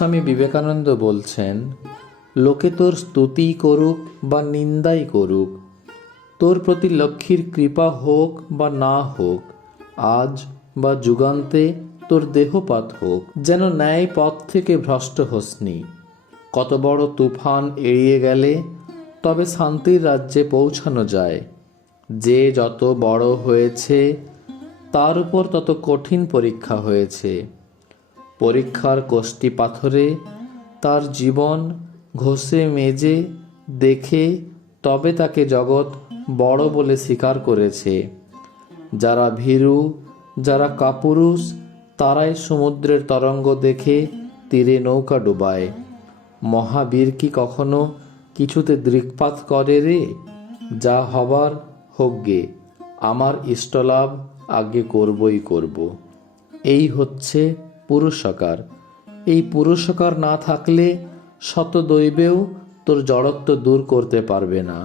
স্বামী বিবেকানন্দ বলছেন, লোকে তোর স্তুতি করুক বা নিন্দাই করুক, তোর প্রতি লক্ষ্মীর কৃপা হোক বা না হোক, আজ বা যুগান্তে তোর দেহপাত হোক, যেন ন্যায় পথ থেকে ভ্রষ্ট হসনি। কত বড় তুফান এড়িয়ে গেলে তবে শান্তির রাজ্যে পৌঁছানো যায়। যে যত বড় হয়েছে, তার উপর তত কঠিন পরীক্ষা হয়েছে। পরীক্ষার কষ্টি পাথরে তার জীবন ঘষে মেজে দেখে তবে তাকে জগৎ বড় বলে স্বীকার করেছে। যারা ভীরু, যারা কাপুরুষ, তারাই সমুদ্রের তরঙ্গ দেখে তীরে নৌকা ডুবায়। মহাবীর কি কখনো কিছুতে দৃকপাত করে রে? যা হবার হোক গে, আমার ইষ্টলাভ আগে করবই করব। এই হচ্ছে পুরুষকার। এই পুরুষকার না থাকলে শত দৈবেও তোর জড়ত্ব দূর করতে পারবে না।